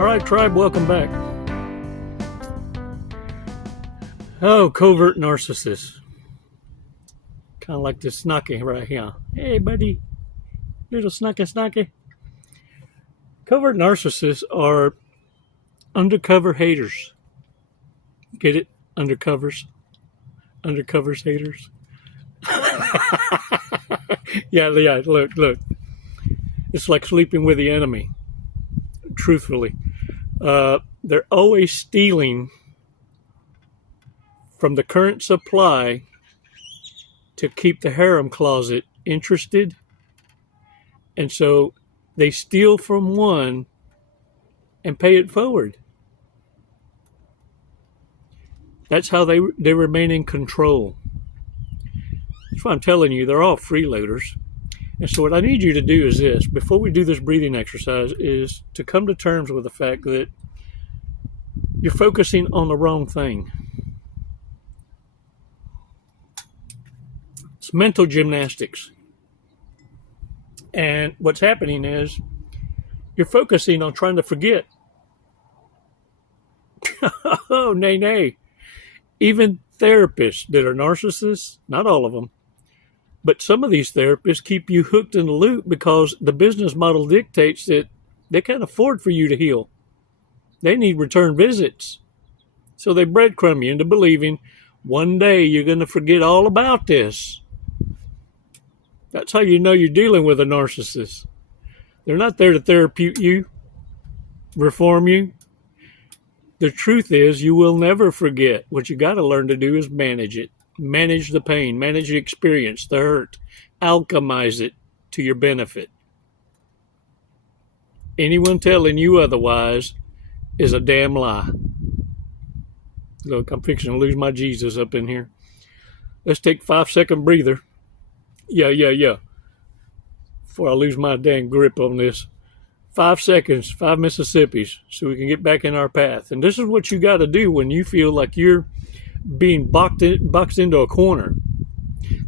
All right, tribe, welcome back. Oh, covert narcissists. Kind of like this Snacky right here. Hey, buddy. Little Snacky. Covert narcissists are undercover haters. Get it? Undercovers. Undercovers haters. Yeah, look. It's like sleeping with the enemy. Truthfully. They're always stealing from the current supply to keep the harem closet interested. And so they steal from one and pay it forward. That's how they remain in control. That's why I'm telling you, they're all freeloaders. And so what I need you to do is this, before we do this breathing exercise, is to come to terms with the fact that you're focusing on the wrong thing. It's mental gymnastics. And what's happening is you're focusing on trying to forget. Oh, nay. Even therapists that are narcissists, not all of them, but some of these therapists keep you hooked in the loop because the business model dictates that they can't afford for you to heal. They need return visits. So they breadcrumb you into believing one day you're going to forget all about this. That's how you know you're dealing with a narcissist. They're not there to therapeutic you, reform you. The truth is you will never forget. What you got to learn to do is manage it. Manage the pain, manage the experience, the hurt, alchemize it to your benefit. Anyone telling you otherwise is a damn lie. Look, I'm fixing to lose my Jesus up in here. Let's take a 5-second breather. Yeah. Before I lose my dang grip on this. 5 seconds, 5 Mississippis, so we can get back in our path. And this is what you got to do when you feel like you're being boxed into a corner.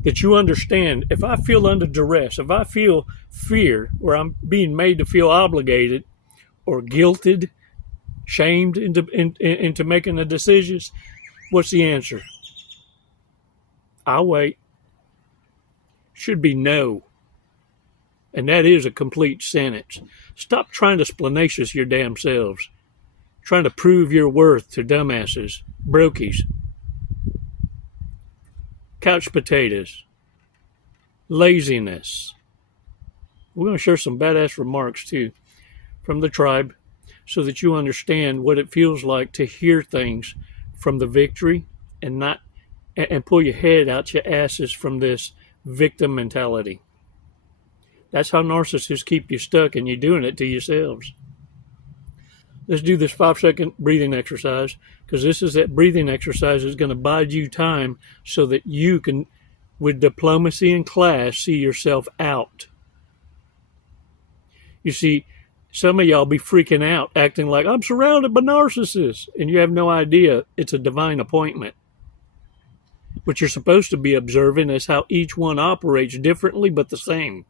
That you understand, if I feel under duress, if I feel fear, or I'm being made to feel obligated or guilted, shamed into making the decisions, what's the answer? I'll wait. Should be no. And that is a complete sentence. Stop trying to splanacious your damn selves. Trying to prove your worth to dumbasses, brokies, couch potatoes, laziness. We're going to share some badass remarks too from the tribe so that you understand what it feels like to hear things from the victory and pull your head out your asses from this victim mentality. That's how narcissists keep you stuck, and you're doing it to yourselves. Let's do this 5-second breathing exercise, because this is that breathing exercise that's going to buy you time so that you can, with diplomacy and class, see yourself out. You see, some of y'all be freaking out, acting like, I'm surrounded by narcissists, and you have no idea it's a divine appointment. What you're supposed to be observing is how each one operates differently but the same.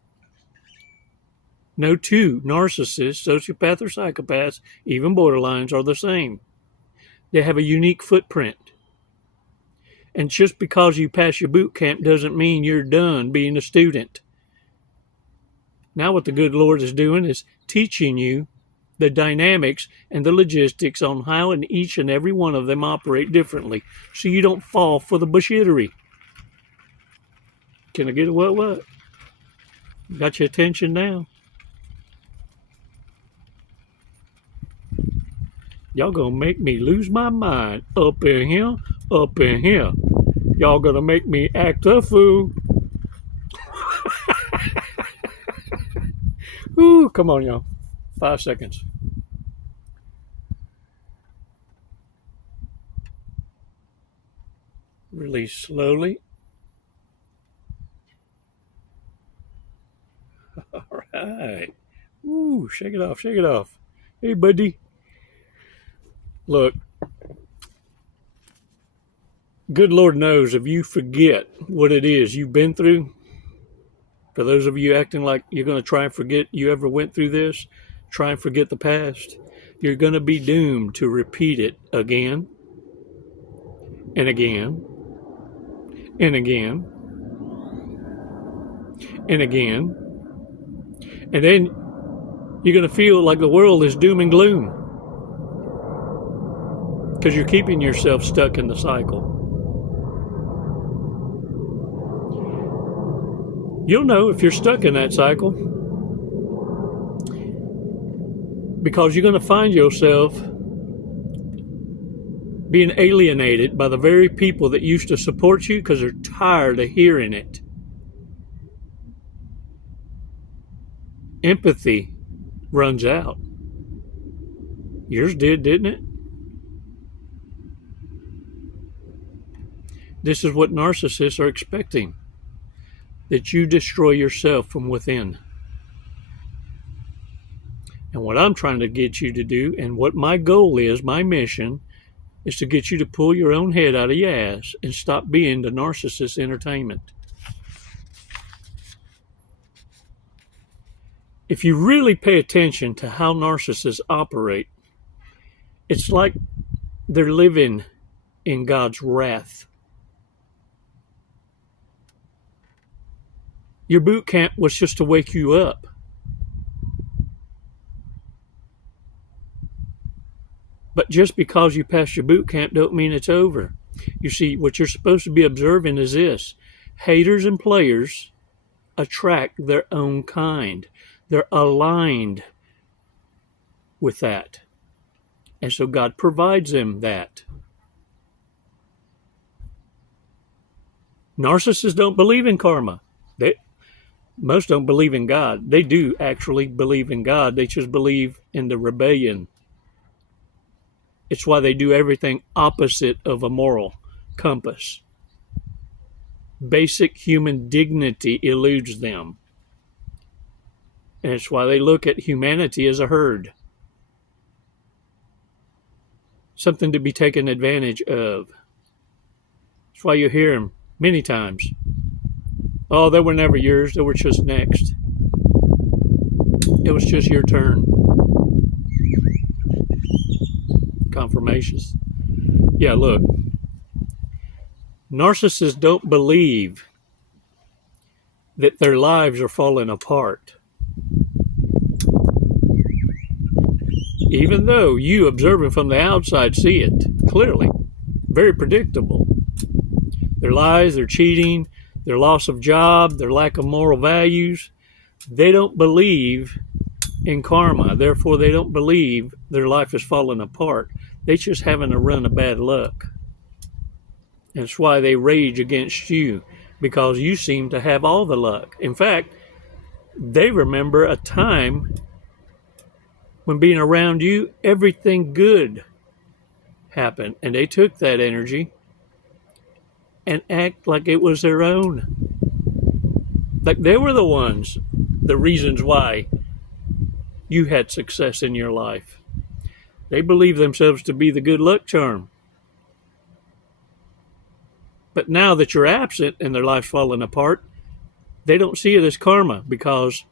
No two narcissists, sociopaths or psychopaths, even borderlines, are the same. They have a unique footprint. And just because you pass your boot camp doesn't mean you're done being a student. Now what the good Lord is doing is teaching you the dynamics and the logistics on how and each and every one of them operate differently, so you don't fall for the bullshittery. Can I get a what? Got your attention now? Y'all gonna make me lose my mind up in here. Y'all gonna make me act a fool. Ooh, come on, y'all. 5 seconds. Release slowly. All right. Ooh, shake it off. Hey, buddy. Look, good Lord knows if you forget what it is you've been through, for those of you acting like you're going to try and forget you ever went through this, try and forget the past. you're going to be doomed to repeat it again and again and again and again. And then you're going to feel like the world is doom and gloom because you're keeping yourself stuck in the cycle. You'll know if you're stuck in that cycle because you're going to find yourself being alienated by the very people that used to support you because they're tired of hearing it. Empathy runs out. Yours did, didn't it? This is what narcissists are expecting, that you destroy yourself from within. And what I'm trying to get you to do, and what my goal is, my mission, is to get you to pull your own head out of your ass and stop being the narcissist entertainment. If you really pay attention to how narcissists operate, it's like they're living in God's wrath. Your boot camp was just to wake you up. But just because you passed your boot camp don't mean it's over. You see, what you're supposed to be observing is this. Haters and players attract their own kind. They're aligned with that. And so God provides them that. Narcissists don't believe in karma. Most don't believe in God. They do actually believe in God. They just believe in the rebellion. It's why they do everything opposite of a moral compass. Basic human dignity eludes them. And it's why they look at humanity as a herd. Something to be taken advantage of. That's why you hear them many times. Oh, they were never yours. They were just next. It was just your turn. Confirmations. Yeah, look. Narcissists don't believe that their lives are falling apart. Even though you, observing from the outside, see it clearly. Very predictable. Their lies, their cheating, their loss of job, their lack of moral values. They don't believe in karma. Therefore, they don't believe their life is falling apart. They're just having a run of bad luck. And it's why they rage against you, because you seem to have all the luck. In fact, they remember a time when being around you, everything good happened. And they took that energy and act like it was their own. Like they were the ones, the reasons why you had success in your life. They believe themselves to be the good luck charm. But now that you're absent and their life's falling apart, they don't see it as karma, because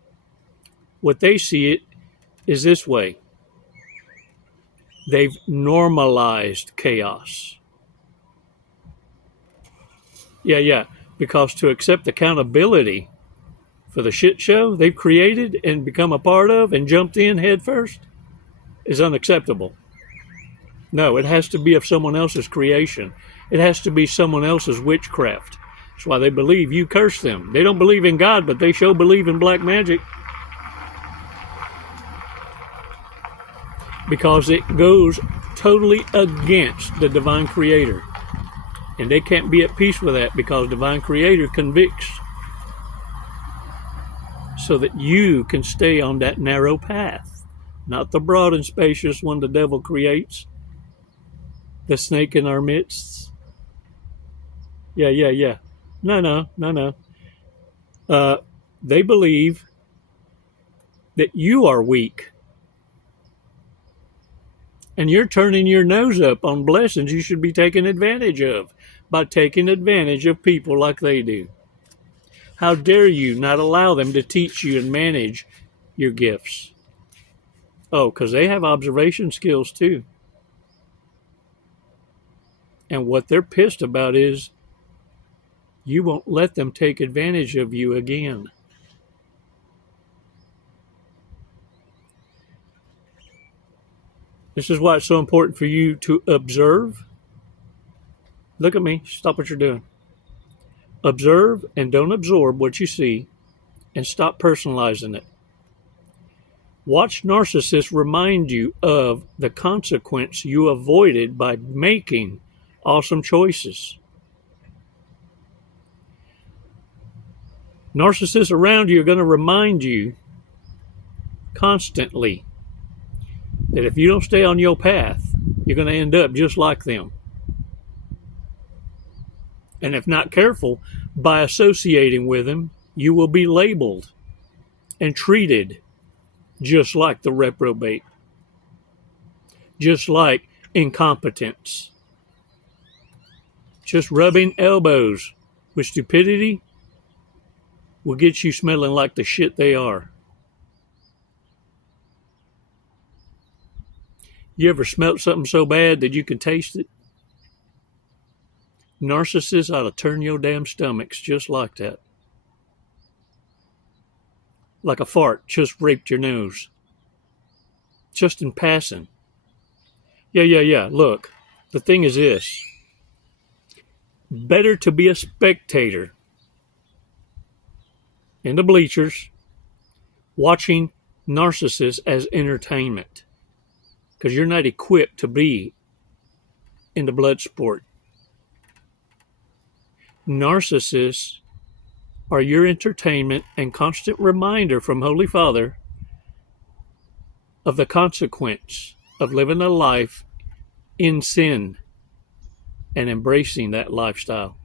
what they see it is this way. They've normalized chaos. Yeah, because to accept accountability for the shit show they've created and become a part of and jumped in head first is unacceptable. No, it has to be of someone else's creation. It has to be someone else's witchcraft. That's why they believe you curse them. They don't believe in God, but they sure believe in black magic. Because it goes totally against the divine creator. And they can't be at peace with that, because divine creator convicts so that you can stay on that narrow path, not the broad and spacious one the devil creates, the snake in our midst. Yeah. No. They believe that you are weak. And you're turning your nose up on blessings you should be taking advantage of by taking advantage of people like they do. How dare you not allow them to teach you and manage your gifts? Oh, because they have observation skills too. And what they're pissed about is you won't let them take advantage of you again. This is why it's so important for you to observe. Look at me. Stop what you're doing. Observe and don't absorb what you see, and stop personalizing it. Watch narcissists remind you of the consequence you avoided by making awesome choices. Narcissists around you are going to remind you constantly that if you don't stay on your path, you're going to end up just like them. And if not careful, by associating with them, you will be labeled and treated just like the reprobate, just like incompetence. Just rubbing elbows with stupidity will get you smelling like the shit they are. You ever smelt something so bad that you can taste it? Narcissists ought to turn your damn stomachs just like that. Like a fart just raped your nose. Just in passing. Yeah. Look, the thing is this. Better to be a spectator in the bleachers watching narcissists as entertainment. Because you're not equipped to be in the blood sport. Narcissists are your entertainment and constant reminder from Holy Father of the consequence of living a life in sin and embracing that lifestyle.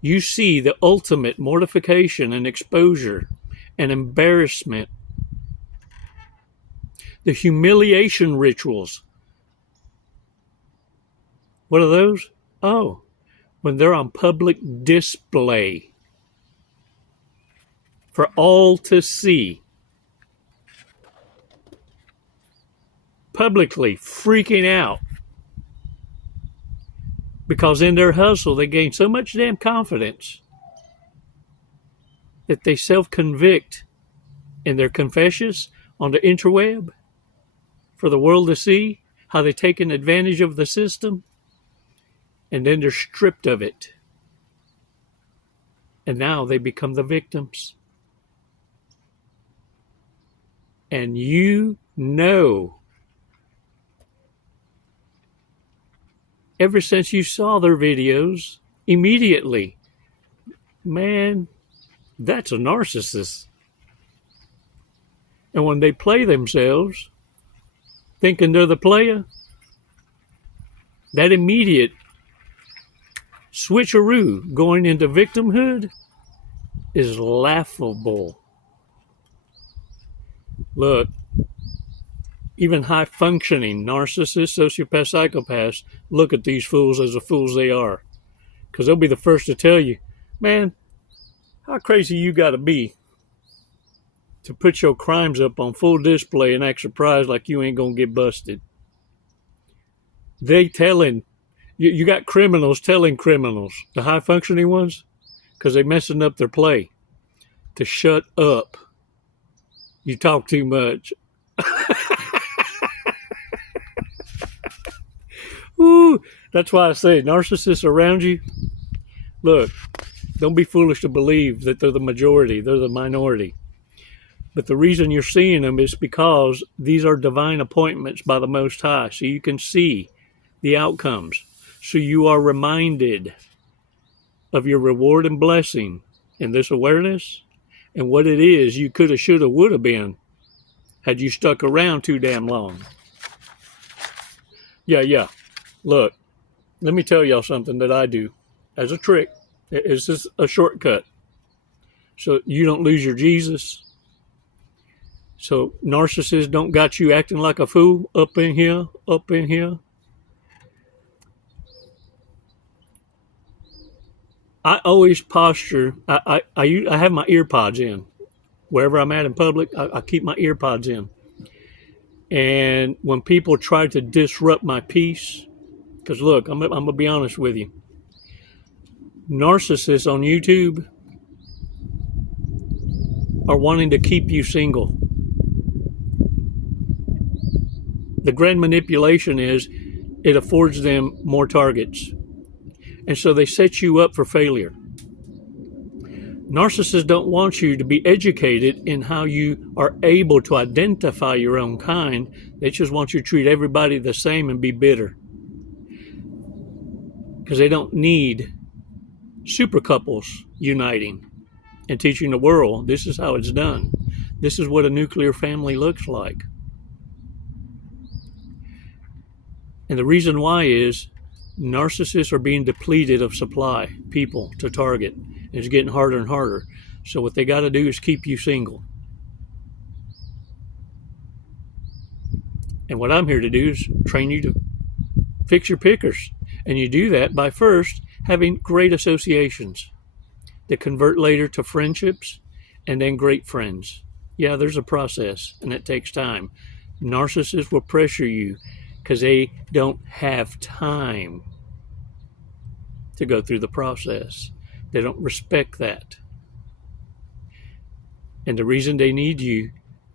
You see the ultimate mortification and exposure and embarrassment, the humiliation rituals. What are those? Oh, when they're on public display for all to see, publicly freaking out because in their hustle they gain so much damn confidence that they self-convict in their confessions on the interweb for the world to see how they've taken advantage of the system, and then they're stripped of it. And now they become the victims. And you know, ever since you saw their videos, immediately, man, that's a narcissist. And when they play themselves, thinking they're the player, that immediate switcheroo going into victimhood is laughable. Look, even high-functioning narcissists, sociopaths, psychopaths look at these fools as the fools they are. Because they'll be the first to tell you, man, how crazy you got to be to put your crimes up on full display and act surprised like you ain't going to get busted. They telling, you got criminals telling criminals, the high-functioning ones, because they messing up their play, to shut up. You talk too much. Ooh, that's why I say narcissists around you, look, don't be foolish to believe that they're the majority, they're the minority. But the reason you're seeing them is because these are divine appointments by the Most High, so you can see the outcomes. So you are reminded of your reward and blessing in this awareness and what it is you could have, should have, would have been had you stuck around too damn long. Yeah. Look, let me tell y'all something that I do as a trick. It's just a shortcut so you don't lose your Jesus. So narcissists don't got you acting like a fool up in here. I always posture. I have my ear pods in wherever I'm at in public, I keep my ear pods in. And when people try to disrupt my peace, because look, I'm going to be honest with you. Narcissists on YouTube are wanting to keep you single. The grand manipulation is it affords them more targets. And so they set you up for failure. Narcissists don't want you to be educated in how you are able to identify your own kind. They just want you to treat everybody the same and be bitter. Because they don't need super couples uniting and teaching the world this is how it's done. This is what a nuclear family looks like. And the reason why is narcissists are being depleted of supply, people to target. It's getting harder and harder. So what they got to do is keep you single. And what I'm here to do is train you to fix your pickers. And you do that by first having great associations that convert later to friendships and then great friends. Yeah, there's a process and it takes time. Narcissists will pressure you because they don't have time to go through the process. They don't respect that. And the reason they need you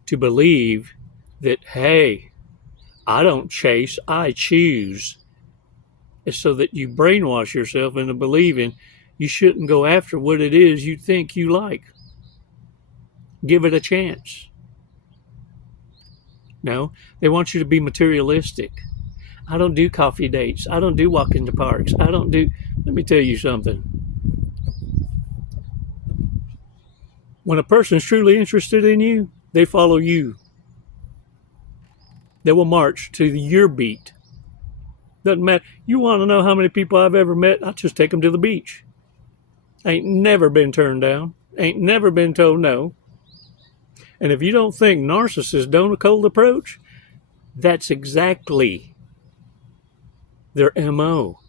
to believe that, hey, I don't chase, I choose, is so that you brainwash yourself into believing you shouldn't go after what it is you think you like. Give it a chance. No, they want you to be materialistic. I don't do coffee dates. I don't do walk into parks. Let me tell you something. When a person's truly interested in you, they follow you. They will march to your beat. Doesn't matter. You want to know how many people I've ever met? I'll just take them to the beach. Ain't never been turned down. Ain't never been told no. And if you don't think narcissists don't a cold approach, that's exactly their MO.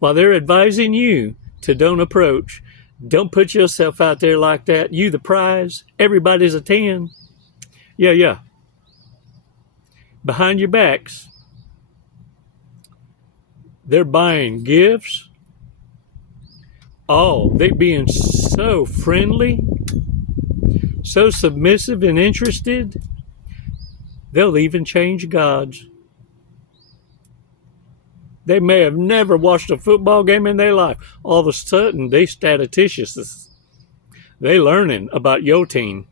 While they're advising you to don't approach, don't put yourself out there like that. You the prize. Everybody's a 10. Yeah. Behind your backs, they're buying gifts. Oh, they being so friendly, so submissive and interested. They'll even change gods. They may have never watched a football game in their life. All of a sudden, they statisticians. They learning about your team.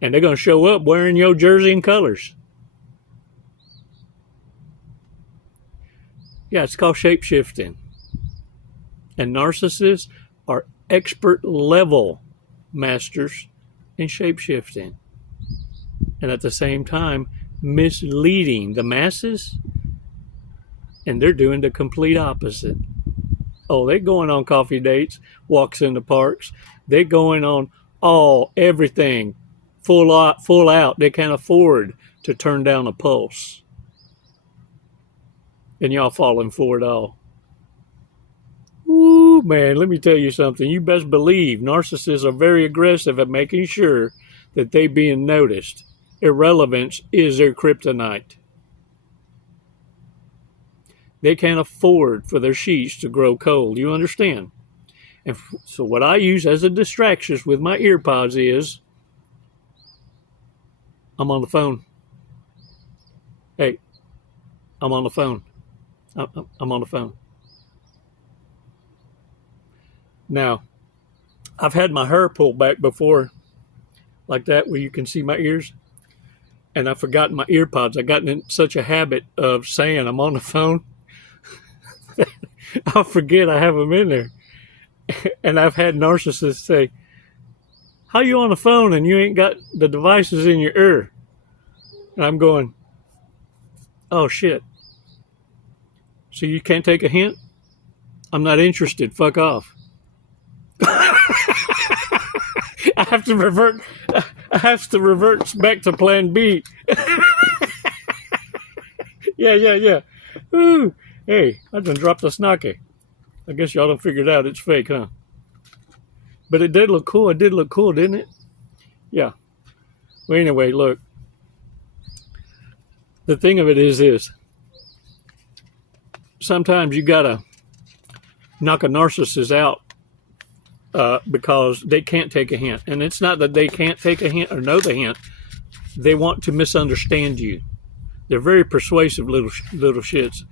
And they're going to show up wearing your jersey and colors. Yeah, it's called shape-shifting. And narcissists are expert level masters in shape-shifting. And at the same time, misleading the masses. And they're doing the complete opposite. Oh, they're going on coffee dates, walks in the parks. They're going on everything, full out. They can't afford to turn down a pulse. And y'all falling for it all. Ooh, man, let me tell you something. You best believe narcissists are very aggressive at making sure that they being noticed. Irrelevance is their kryptonite. They can't afford for their sheets to grow cold. You understand? And so what I use as a distraction with my ear pods is, I'm on the phone. Hey, I'm on the phone. I'm on the phone. Now, I've had my hair pulled back before, like that, where you can see my ears. And I've forgotten my ear pods. I've gotten in such a habit of saying I'm on the phone. I'll forget I have them in there. And I've had narcissists say, how you on the phone and you ain't got the devices in your ear? And I'm going, oh, shit. So you can't take a hint? I'm not interested. Fuck off. I have to revert back to plan B. Yeah. Ooh. Hey, I done dropped a snacky. I guess y'all done figured out it's fake, huh? But it did look cool. It did look cool, didn't it? Yeah. Well, anyway, look. The thing of it is this. Sometimes you got to knock a narcissist out because they can't take a hint. And it's not that they can't take a hint or know the hint. They want to misunderstand you. They're very persuasive little shits.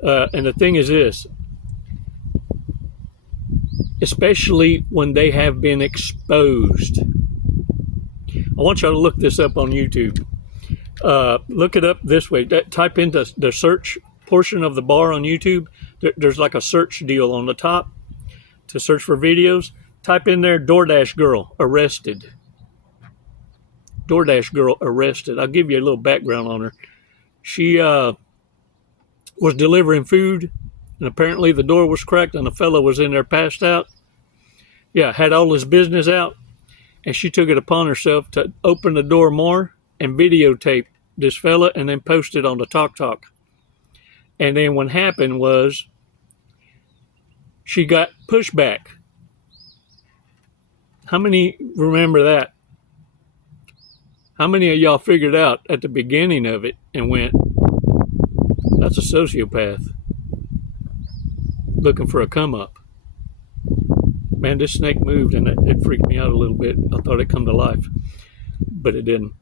And the thing is this. Especially when they have been exposed. I want y'all to look this up on YouTube. Look it up this way. Type into the search portion of the bar on YouTube. There's like a search deal on the top to search for videos. Type in there DoorDash girl arrested. DoorDash girl arrested. I'll give you a little background on her. She was delivering food, and apparently the door was cracked and a fellow was in there passed out. Yeah, had all his business out, and she took it upon herself to open the door more and videotape this fella and then post it on the Talk. And then what happened was she got pushback. How many remember that? How many of y'all figured out at the beginning of it and went, that's a sociopath looking for a come up? Man, this snake moved and it freaked me out a little bit. I thought it'd come to life, but it didn't.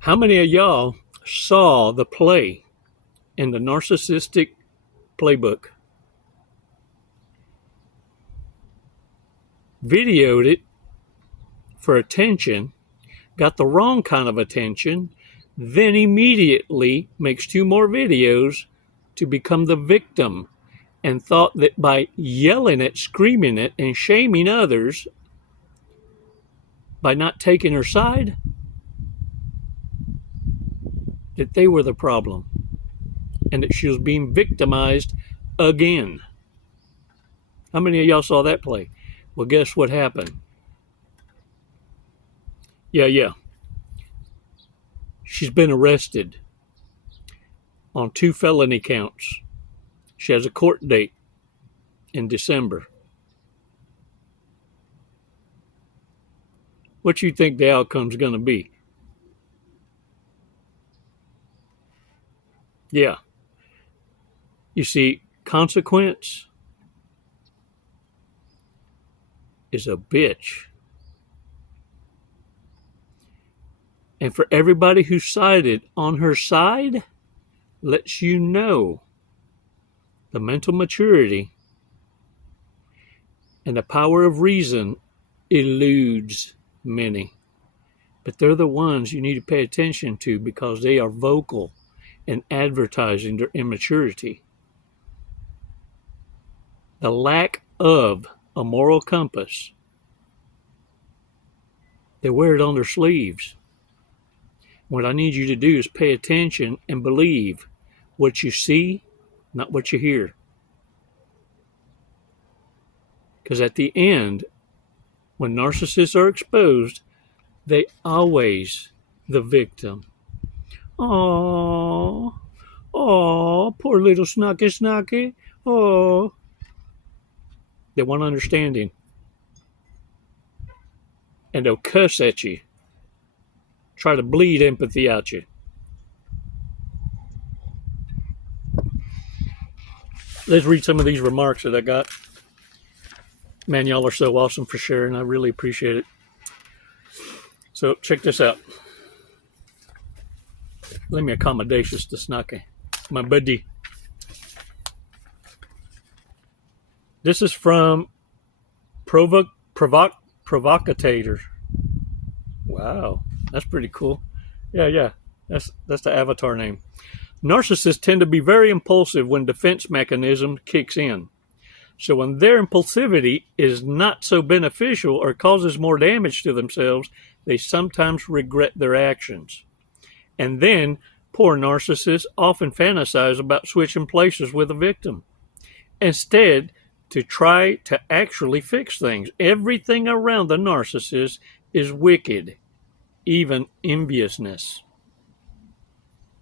How many of y'all saw the play in the narcissistic playbook? Videoed it for attention, got the wrong kind of attention, then immediately makes 2 more videos to become the victim, and thought that by yelling it, screaming it, and shaming others, by not taking her side, that they were the problem and that she was being victimized again. How many of y'all saw that play? Well, guess what happened? Yeah. She's been arrested on 2 felony counts. She has a court date in December. What you think the outcome's going to be? Yeah. You see, consequence is a bitch. And for everybody who sided on her side, lets you know the mental maturity and the power of reason eludes many. But they're the ones you need to pay attention to because they are vocal in advertising their immaturity. The lack of a moral compass. They wear it on their sleeves. What I need you to do is pay attention and believe what you see, not what you hear. Because at the end, when narcissists are exposed, they always the victim. Oh, poor little Snucky. Oh. They want understanding. And they'll cuss at you. Try to bleed empathy out you. Let's read some of these remarks that I got. Man, y'all are so awesome for sharing. I really appreciate it. So check this out. Let me accommodations to Snucky, my buddy. This is from Provocator. Wow, that's pretty cool. Yeah. That's the avatar name. Narcissists tend to be very impulsive when defense mechanism kicks in. So when their impulsivity is not so beneficial or causes more damage to themselves, they sometimes regret their actions. And then, poor narcissists often fantasize about switching places with a victim. Instead, to try to actually fix things. Everything around the narcissist is wicked, even enviousness.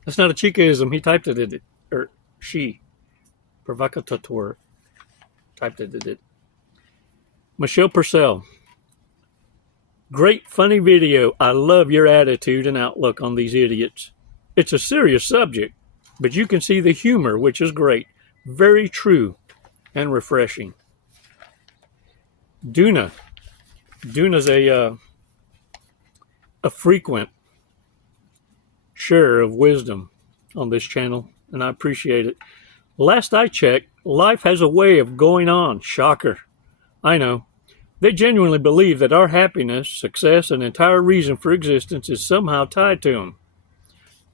That's not a chicaism. He typed it, or she, provocateur, typed it. Michelle Purcell. Great funny video. I love your attitude and outlook on these idiots. It's a serious subject, but you can see the humor, which is great. Very true and refreshing. Duna. Duna's a frequent sharer of wisdom on this channel, and I appreciate it. Last I checked, life has a way of going on. Shocker. I know. They genuinely believe that our happiness, success, and entire reason for existence is somehow tied to them.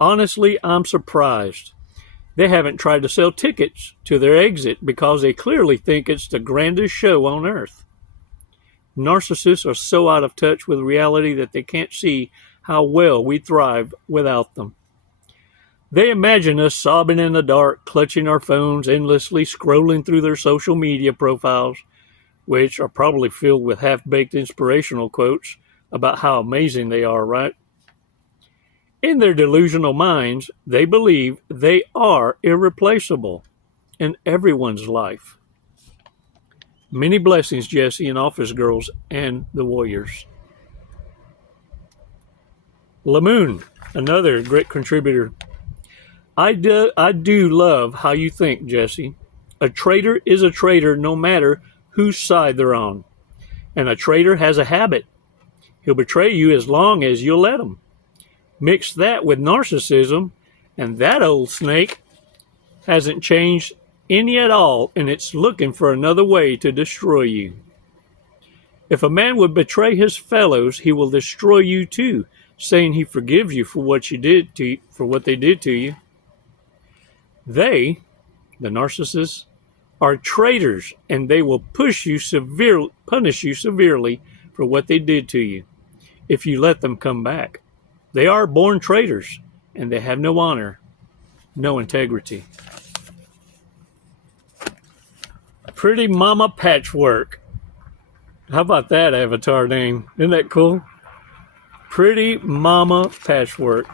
Honestly, I'm surprised. They haven't tried to sell tickets to their exit because they clearly think it's the grandest show on earth. Narcissists are so out of touch with reality that they can't see how well we thrive without them. They imagine us sobbing in the dark, clutching our phones, endlessly scrolling through their social media profiles, which are probably filled with half-baked inspirational quotes about how amazing they are, right? In their delusional minds, they believe they are irreplaceable in everyone's life. Many blessings, Jesse and Office Girls and the Warriors. Lamoon, another great contributor. I do love how you think, Jesse. A traitor is a traitor no matter whose side they're on. And a traitor has a habit. He'll betray you as long as you'll let him. Mix that with narcissism, and that old snake hasn't changed any at all, and it's looking for another way to destroy you. If a man would betray his fellows, he will destroy you too, saying he forgives you for what they did to you. They, the narcissists, are traitors, and they will punish you severely for what they did to you if you let them come back. They are born traitors, and they have no honor, no integrity. Pretty Mama Patchwork. How about that avatar name? Isn't that cool? Pretty Mama Patchwork.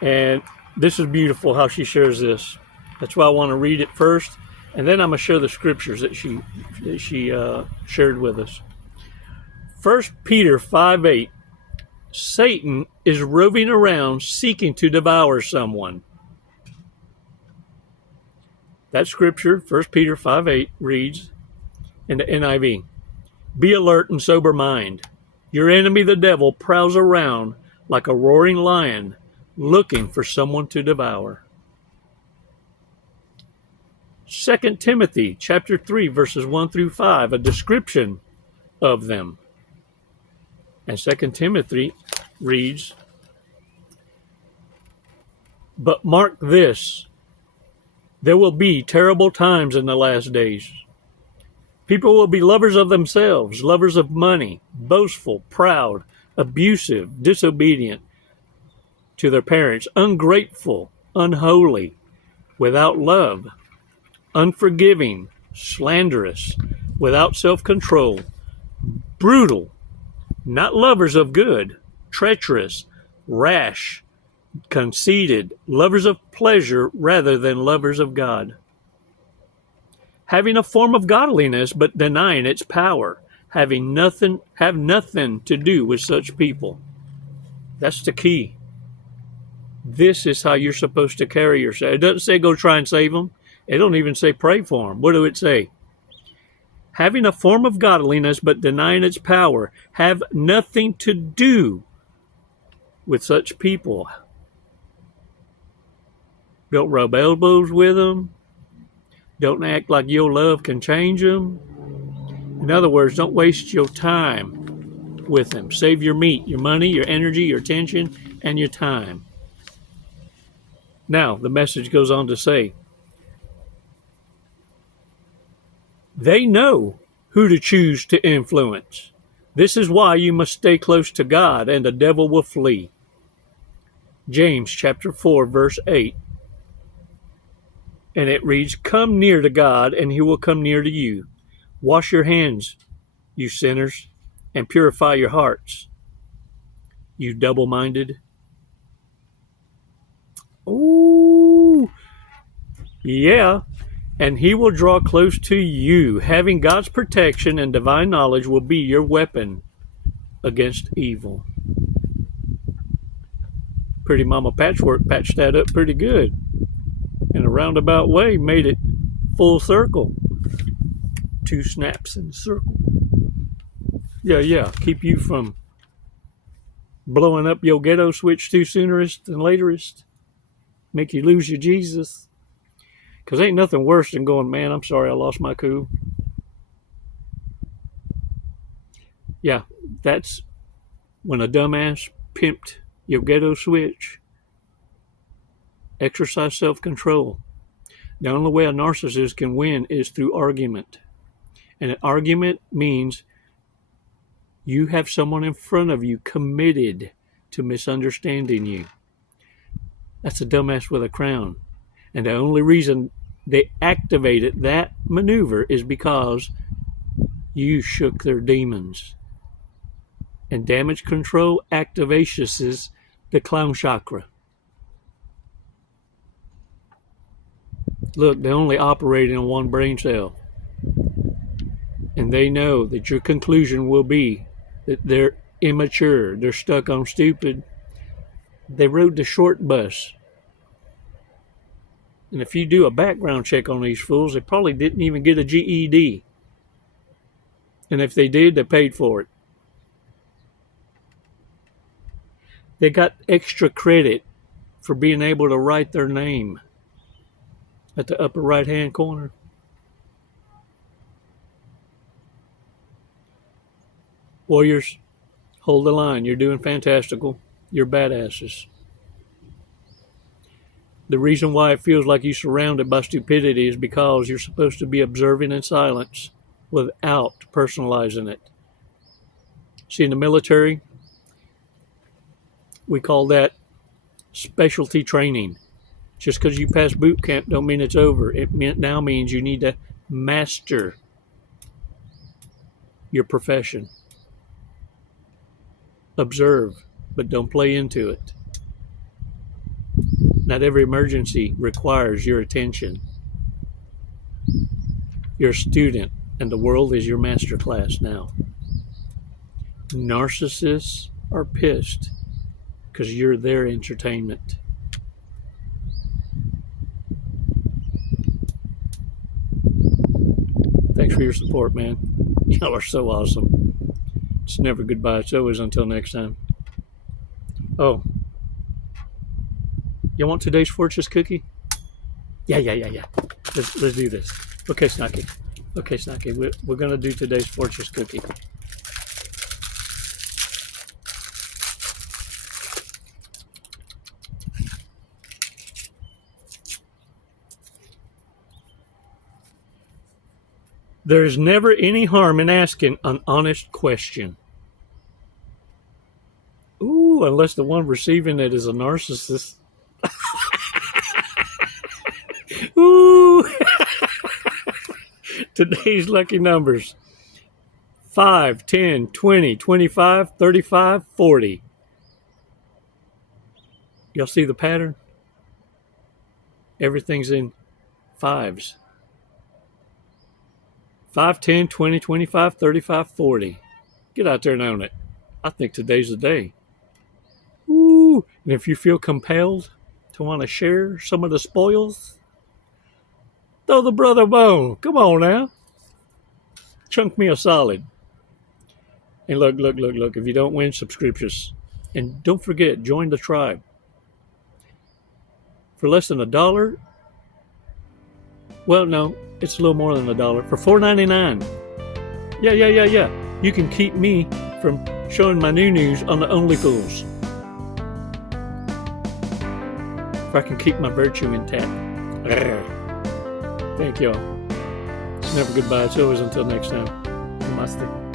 And this is beautiful how she shares this. That's why I want to read it first, and then I'm going to share the scriptures that she shared with us. 1 Peter 5:8. Satan is roving around seeking to devour someone. That scripture, 1 Peter 5:8, reads in the NIV, be alert and sober mind. Your enemy, the devil, prowls around like a roaring lion looking for someone to devour. 2 Timothy chapter 3, verses 1 through 5, a description of them. And 2 Timothy reads, but mark this, there will be terrible times in the last days. People will be lovers of themselves, lovers of money, boastful, proud, abusive, disobedient to their parents, ungrateful, unholy, without love, unforgiving, slanderous, without self-control, brutal, not lovers of good, treacherous, rash, conceited, lovers of pleasure rather than lovers of God. Having a form of godliness but denying its power, have nothing to do with such people. That's the key. This is how you're supposed to carry yourself. It doesn't say go try and save them. It don't even say pray for them. What do it say? Having a form of godliness but denying its power, have nothing to do with such people. Don't rub elbows with them. Don't act like your love can change them. In other words, don't waste your time with them. Save your meat, your money, your energy, your attention, and your time. Now, the message goes on to say, they know who to choose to influence. This is why you must stay close to God, and the devil will flee. James chapter 4, verse 8. And it reads, come near to God, and he will come near to you. Wash your hands, you sinners, and purify your hearts, you double-minded. Ooh, yeah. and he will draw close to you. Having God's protection and divine knowledge will be your weapon against evil. Pretty Mama Patchwork patched that up pretty good. In a roundabout way, made it full circle. 2 snaps in a circle. Yeah. Keep you from blowing up your ghetto switch too soonerest and laterist. Make you lose your Jesus. Because ain't nothing worse than going, man, I'm sorry I lost my cool. Yeah, that's when a dumbass pimped your ghetto switch. Exercise self-control. The only way a narcissist can win is through argument. And an argument means you have someone in front of you committed to misunderstanding you. That's a dumbass with a crown. And the only reason they activated that maneuver is because you shook their demons. And damage control activates the clown chakra. Look, they only operate in one brain cell. And they know that your conclusion will be that they're immature, they're stuck on stupid. They rode the short bus. And if you do a background check on these fools, they probably didn't even get a GED. And if they did, they paid for it. They got extra credit for being able to write their name at the upper right-hand corner. Warriors, hold the line. You're doing fantastical. You're badasses. The reason why it feels like you're surrounded by stupidity is because you're supposed to be observing in silence without personalizing it. See, in the military, we call that specialty training. Just because you pass boot camp don't mean it's over. It now means you need to master your profession. Observe, but don't play into it. Not every emergency requires your attention. You're a student, and the world is your master class now. Narcissists are pissed because you're their entertainment. Thanks for your support, man. Y'all are so awesome. It's never goodbye. It's always until next time. Oh. You want today's Fortune's cookie? Yeah. Let's do this. Okay, Snacky. We're going to do today's Fortune's cookie. There's never any harm in asking an honest question. Ooh, unless the one receiving it is a narcissist. Ooh. Today's lucky numbers. 5, 10, 20, 25, 35, 40. Y'all see the pattern? Everything's in fives. 5, 10, 20, 25, 35, 40. Get out there and own it. I think today's the day. Ooh. And if you feel compelled to want to share some of the spoils, throw the brother a bone. Come on now. Chunk me a solid. And look. If you don't win, subscriptions. And don't forget, join the tribe. For less than $1, well, no, it's a little more than $1. For $4.99. Yeah. You can keep me from showing my news on the OnlyFools. If I can keep my virtue intact. Thank y'all. It's never goodbye. It's always until next time. Namaste.